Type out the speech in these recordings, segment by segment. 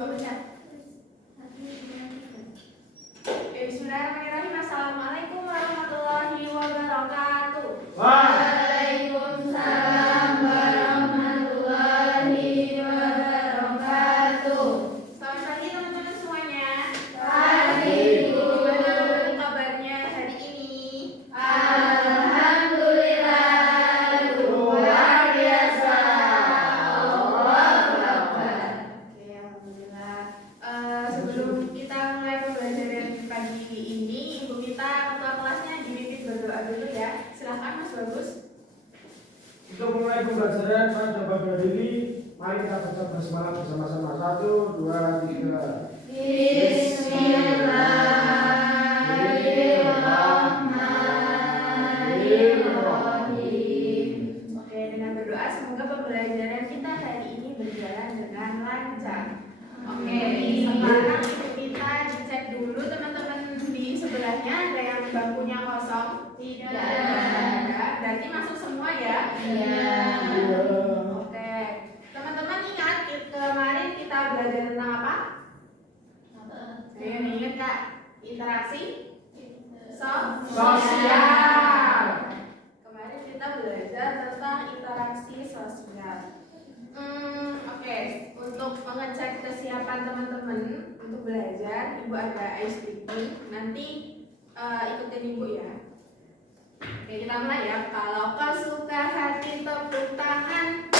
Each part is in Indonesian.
baca. Bismillahirrahmanirrahim. Assalamualaikum warahmatullahi wabarakatuh. Waalaikumsalam warahmatullahi wabarakatuh. Selamat pagi teman-teman semuanya. Pagi, Bu. Gimana kabarnya hari ini? Alhamdulillah, luar biasa. Allahu Akbar. Oke, alhamdulillah. Sebelum kita mulai pembelajaran pagi ini, ibu kita ketua kelasnya dipimpin berdoa dulu ya. Silakan Mas Bagus. Untuk mulai pembelajaran, saya coba berdiri. Mari kita baca basmalah bersama-sama. 1, 2, 3. Bismillahirrahmanirrahim. Oke, dengan berdoa semoga pembelajaran kita hari ini berjalan dengan lancar. Oke, sekarang ibu kita dicek dulu teman-teman di sebelahnya ada yang bangkunya kosong? Tidak ada. Berarti masuk semua ya? Iya. Oke, teman-teman ingat kemarin kita belajar tentang apa? Ayo ingat Kak, interaksi sosial. Kemarin kita belajar tentang interaksi sosial. Oke, untuk mengecek kesiapan teman-teman untuk belajar, ibu ada ice breaking. Nanti ikutin ibu ya. Oke, kita mulai ya. Kalau kau suka hati tepuk tangan.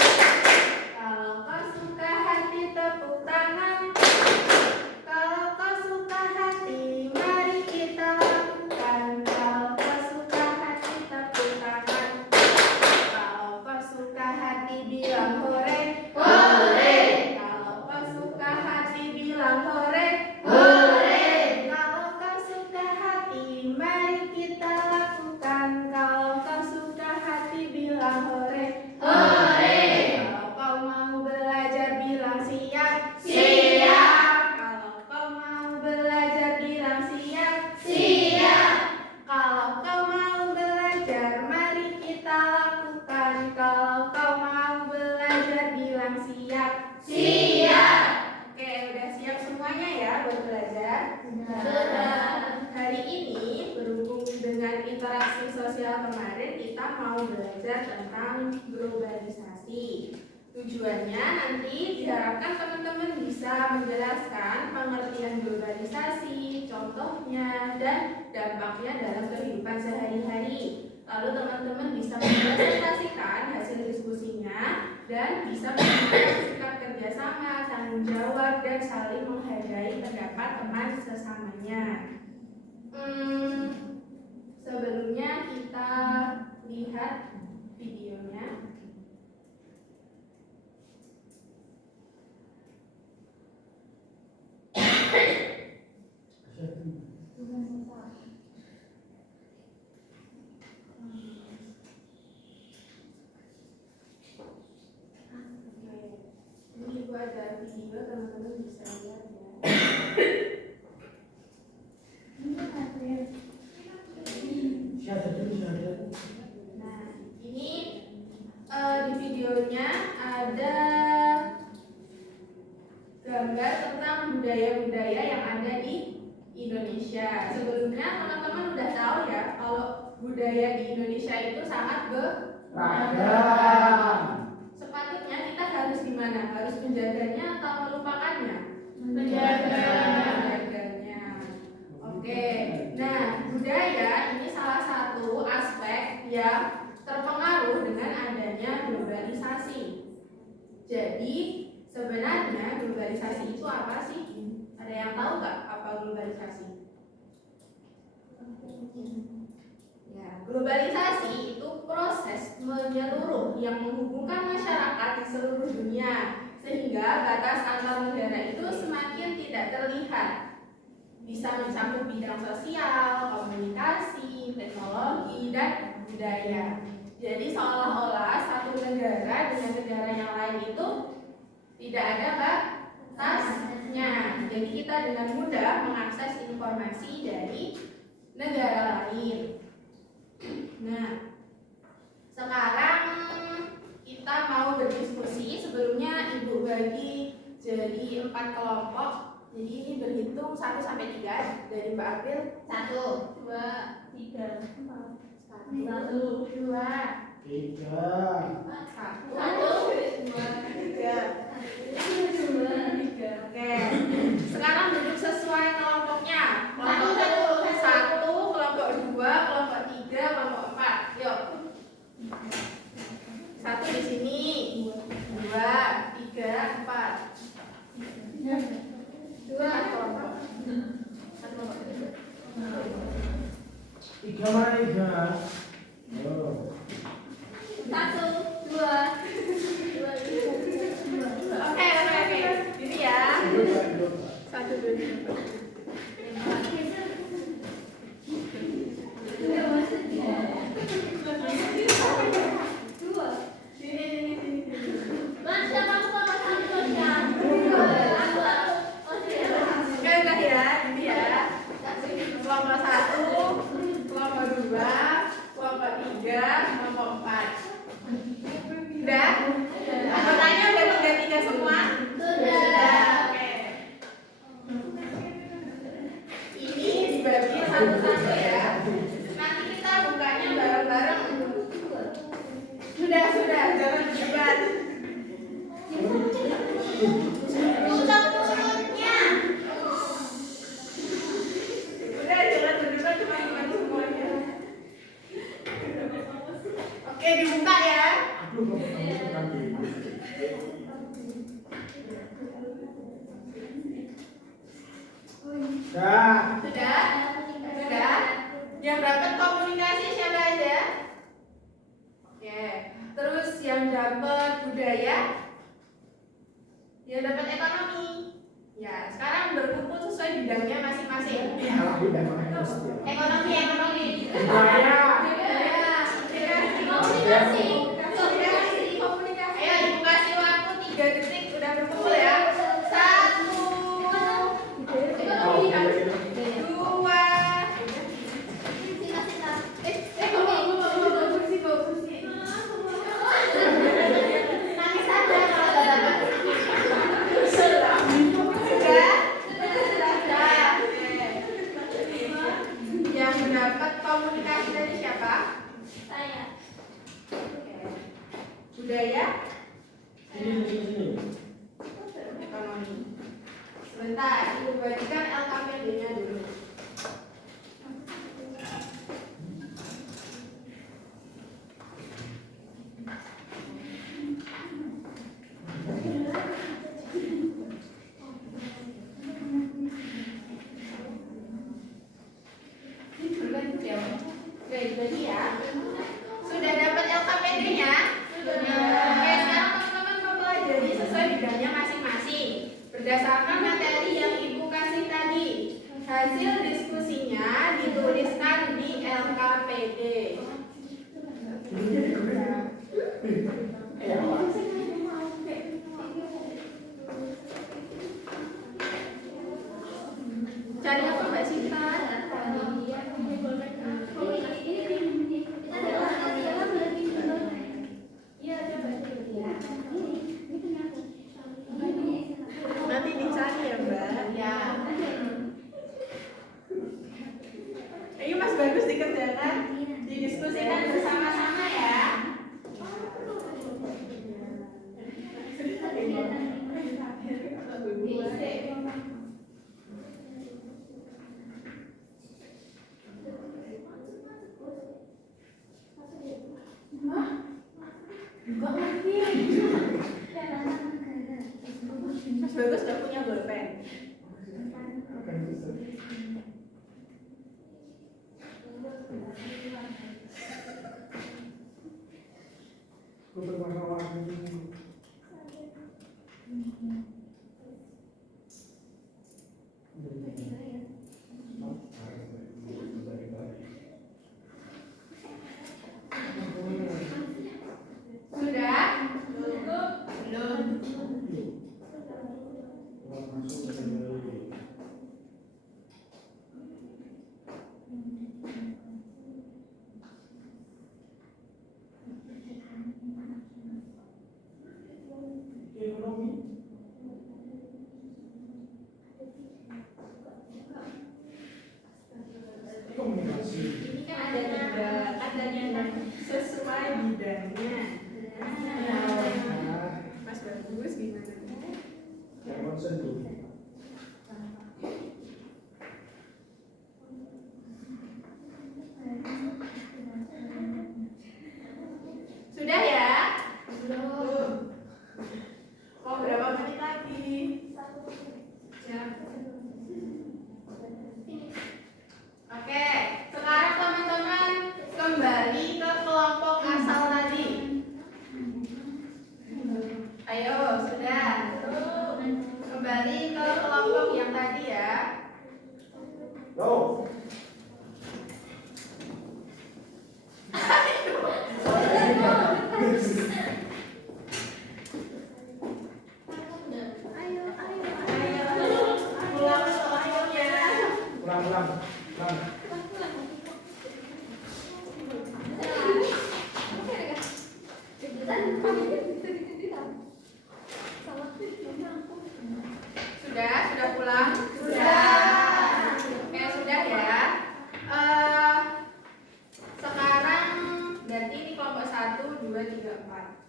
Kalau kau suka hati tepuk tangan. Kalau kau suka hati, mari kita lakukan. Kalau kau suka hati tepuk tangan. Kalau kau suka hati bilang hore. Hore. Kalau kau suka hati bilang hore. Hore. Kalau kau suka hati, mari kita lakukan. Kalau kau suka hati bilang hore. Hore. Kalau kau mau belajar bilang siap. Siap. Kalau kau mau belajar bilang siap. Siap. Kalau kau mau belajar, mari kita lakukan. Kalau kau mau belajar bilang siap. Siap. Oke, udah siap semuanya ya buat belajar? Sudah. Hari ini berhubung dengan interaksi sosial kemarin, kita mau belajar tentang globalisasi. Tujuannya nanti diharapkan teman-teman bisa menjelaskan pengertian globalisasi, contohnya, dan dampaknya dalam kehidupan sehari-hari. Lalu teman-teman bisa mempresentasikan hasil diskusinya dan bisa menunjukkan sikap kerjasama, tanggung jawab, dan saling menghargai pendapat teman sesamanya. Sebelumnya kita lihat videonya. Ini ibu ada video, teman-teman bisa lihat ya. Nah, ini di videonya ada gambar tentang budaya-budaya yang ada di Indonesia. Sebelumnya teman-teman udah tahu ya kalau budaya di Indonesia itu sangat Ragam. sepatutnya kita harus gimana? Harus menjaganya atau melupakannya? Menjaganya. Oke. Nah, budaya ini salah satu aspek yang terpengaruh dengan adanya globalisasi. Jadi, sebenarnya globalisasi itu apa sih? Ada yang tahu nggak apa globalisasi? Ya, globalisasi itu proses menyeluruh yang menghubungkan masyarakat di seluruh dunia sehingga batas antar negara itu semakin tidak terlihat. Bisa mencakup bidang sosial, komunikasi, teknologi, dan budaya. Jadi seolah-olah satu negara dengan negara yang lain itu tidak ada batasnya. Jadi kita dengan mudah mengakses informasi dari negara lain. Nah, sekarang kita mau berdiskusi. Sebelumnya Ibu bagi jadi 4 kelompok. Jadi ini berhitung 1 sampai 3 dari Mbak April. 1, 2, 3, 4. 1, 2, 3. 1, 2, 3. Oke. Sekarang duduk sesuai kelompoknya. Kelompok 1, kelompok 2, kelompok 3, kelompok 4. Yuk. 1 di sini. 2, 3, 4. 2 kelompok. 3 mana 3? Oh. 1, 2, 2, 3. Oke. Ini ya. 1, 2, 3. Kelompok 1, kelompok 2, kelompok 3, kelompok 4. Udah? Anggotanya udah 3 semua? Sudah. Oke. Ini dibagi satu-satu ya. Nanti kita bukanya bareng-bareng. Sudah, jangan berdebat. Turut-turutnya. Udah, jangan berdebat, teman-teman semuanya. Oke, dibuka ya. Sudah. Yang dapat komunikasi siapa aja? Oke. Terus yang dapat budaya, yang dapat ekonomi. Ya, sekarang berkumpul sesuai bidangnya masing-masing. Ekonomi. Komunikasi. Ayo ibu kasih waktu 3 detik, udah berkumpul ya. 1, 2. Nangis aja kalau ada Yang mendapat komunikasi dari siapa? saya. Budaya, Sini. ekonomi. Sebentar, ibu bagikan LKPD-nya dulu. Oke, jadi ya. Sudah dapat LKPD-nya? Sudah. Oke, sekarang teman-teman mempelajari sesuai bidangnya masing-masing. Berdasarkan materi yang ibu kasih tadi. Hasil diskusinya dituliskan di LKPD. Cari apa Mbak Sinta? Nanti dicari ya Mbak. Ya. Ayo Mas Bagus dikerjakan, didiskusikan bersama-sama ya. Mas Bagus udah punya bolpen. Sudah? Belum. Sudah ya? Belum. Mau berapa menit lagi? Ya. Oke, sekarang teman-teman kembali ke kelompok asal tadi. Ayo, sudah. Kembali ke kelompok yang tadi ya. Go. Ayo, ayo, Ayo, pulang semuanya. Ulang. Sudah pulang? Sudah. Oke, sudah ya. Sekarang berarti ini kelompok 1, 2, 3, 4.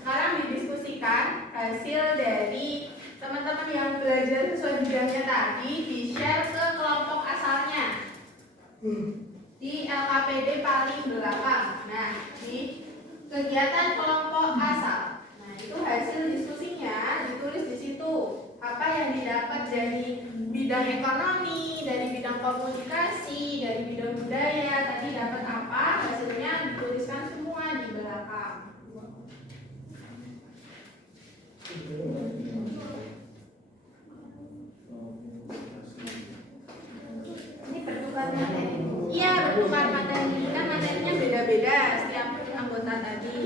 Sekarang didiskusikan hasil dari teman-teman yang belajar sesuai bidangnya tadi, di-share ke kelompok asalnya di LKPD paling belakang. Nah, di kegiatan kelompok asal. Nah, itu hasil diskusinya ditulis di situ. Apa yang didapat dari bidang ekonomi, dari bidang komunikasi, dari bidang budaya, tadi dapat apa, hasilnya dituliskan semua di belakang. Ini bertukar materi. Iya, bertukar materi. Kan materinya beda-beda setiap anggota tadi.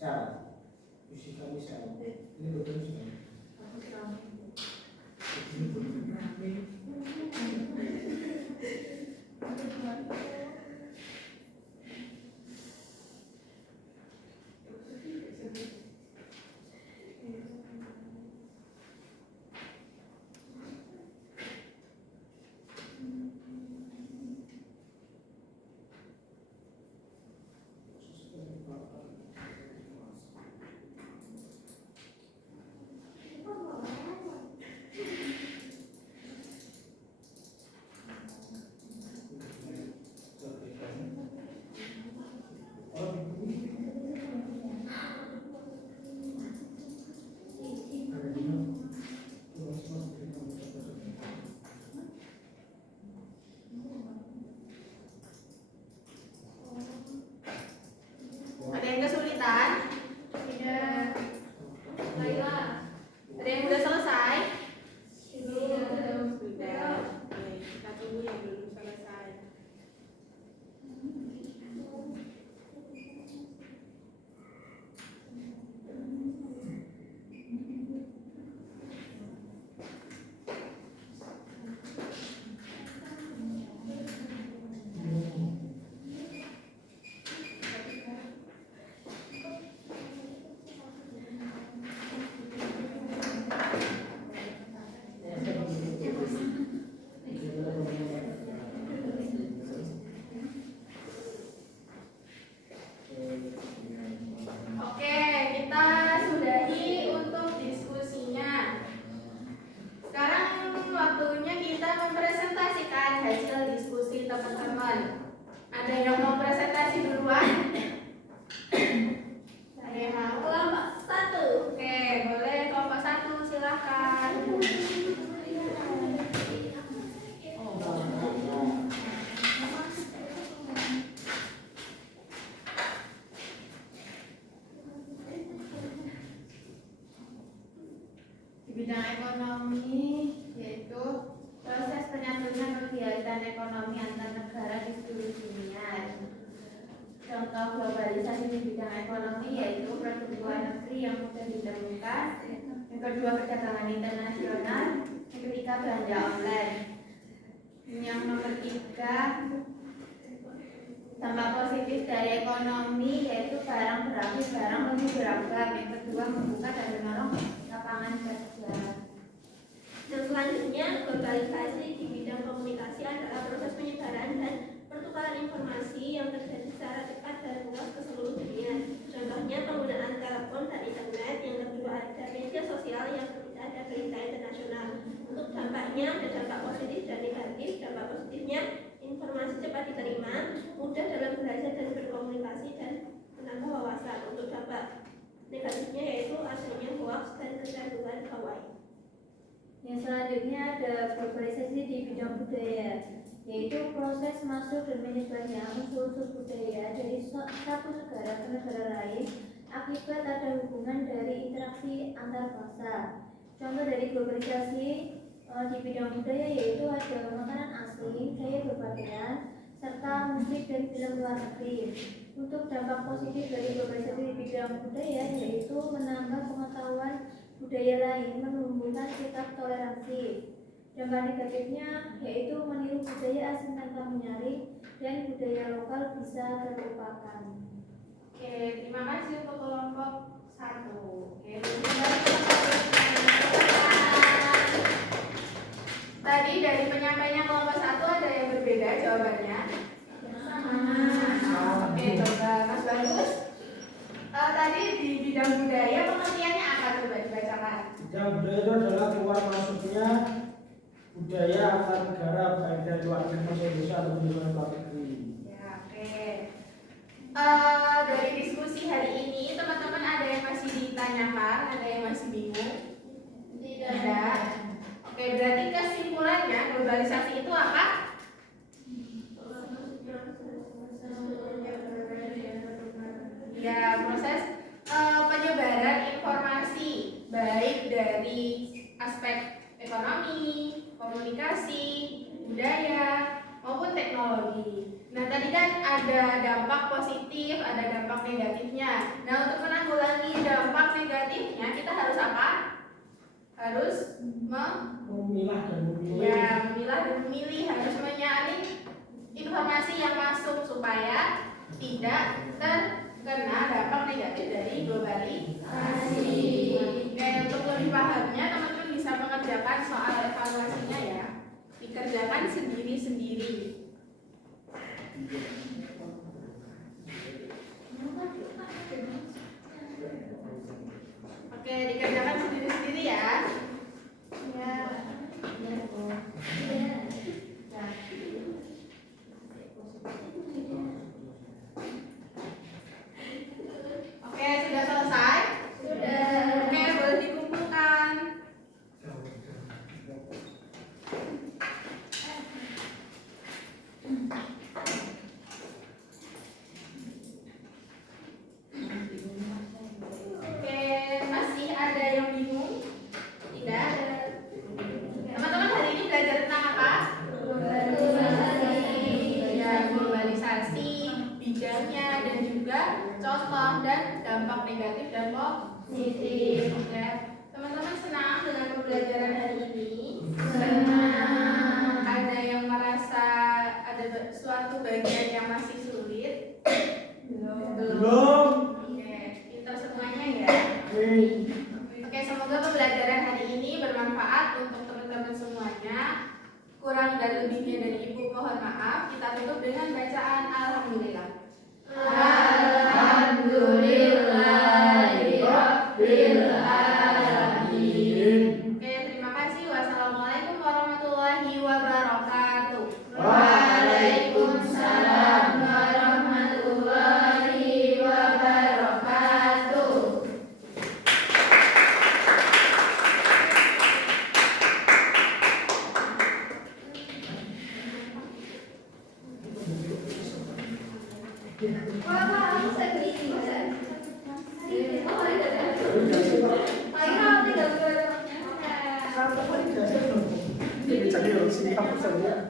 Sel. Fisika ini sel. Ini betul sel. Ada yang kesulitan? Tidak. Baiklah. Ada yang udah selesai? Belum. Sudah. Oke, kita tunggu yang belum selesai. Oke, kita sudahi untuk diskusinya. Sekarang waktunya kita mempresentasikan hasil diskusi teman-teman. Ada yang mau presentasi duluan? Ada yang mau? Kelompok 1. Oke, boleh kelompok 1 silakan. Di bidang ekonomi yaitu proses penyambungan kegiatan ekonomi antar negara di seluruh dunia. Contoh globalisasi di bidang ekonomi yaitu produk luar negeri yang mudah ditemukan. Yang kedua, perdagangan internasional. Yang ketiga, belanja online. Yang nomor 3, dampak positif dari ekonomi yaitu barang beralih, barang lebih beragam. Yang kedua, membuka dan mendorong lapangan kerja. Dan selanjutnya, globalisasi di bidang komunikasi adalah proses penyebaran dan pertukaran pertukaran informasi yang terjadi secara cepat dan luas ke seluruh dunia. Contohnya penggunaan telepon dan internet. Yang kedua ada media sosial, yang ketiga ada berita internasional. Untuk dampaknya ada dampak positif dan negatif. Dampak positifnya informasi cepat diterima, mudah dalam belajar dan berkomunikasi, dan menambah wawasan. Untuk dampak negatifnya yaitu adanya hoax dan kecanduan gawai. Yang selanjutnya ada globalisasi di bidang budaya, yaitu proses masuk dan menyebarnya unsur-unsur budaya dari satu negara ke negara lain akibat ada hubungan dari interaksi antar bangsa. Contoh dari globalisasi di bidang budaya yaitu ada makanan asing, gaya berpakaian, serta musik dan film luar negeri. Untuk dampak positif dari globalisasi di bidang budaya yaitu menambah pengetahuan budaya lain, menumbuhkan sikap toleransi. Dampak negatifnya yaitu meniru budaya asing tanpa menyaring dan budaya lokal bisa terlupakan. Oke, terima kasih untuk kelompok 1. Oke, tadi dari penyampainya kelompok 1 ada yang berbeda jawabannya? Oke, coba Mas Bagus. Tadi di bidang budaya pengertiannya apa, coba dibacakan? Bidang budaya itu adalah keluar masuknya budaya antar negara, baik dari luar negeri Indonesia atau dari luar negeri. Ya, oke. Dari diskusi hari ini, teman-teman ada yang masih ditanyakan, ada yang masih bingung? Tidak. Oke, berarti kesimpulannya globalisasi itu apa? Ya, proses penyebaran informasi baik dari aspek ekonomi, komunikasi, budaya maupun teknologi. Nah, tadi kan ada dampak positif, ada dampak negatifnya. Nah, untuk menanggulangi dampak negatifnya kita harus apa? Harus Memilah dan memilih. Ya, memilah dan memilih, harus menyaring informasi yang masuk supaya tidak terkena dampak negatif dari globalisasi. Oke, untuk lebih pahamnya teman-teman bisa mengerjakan soal evaluasinya ya. Dikerjakan sendiri-sendiri. Oke, dikerjakan sendiri-sendiri ya. Ya. Oke, sudah selesai? Sudah. Oke, boleh dikumpulkan. Oke, masih ada yang bingung? Tidak? Teman-teman hari ini belajar tentang apa? Ya, globalisasi, bidangnya dan juga contoh dan dampak negatif dan positif. Ya, teman-teman senang dengan pembelajaran hari ini? Senang. Ada yang merasa ada suatu bagian yang masih sulit? Belum. Oke, pintar semuanya ya. Oke. Oke, semoga pembelajaran hari ini bermanfaat untuk teman-teman semuanya. Kurang dan lebihnya dari Ibu mohon maaf. Kita tutup dengan bacaan Alhamdulillah. Alhamdulillahirabbil alamin. Oke, terima kasih. Wassalamualaikum warahmatullahi wabarakatuh. Waalaikumsalam warahmatullahi wabarakatuh. Wah, bisa begini, bisa. Oh, ada. Ayo, tinggal Jadi harus siap saja.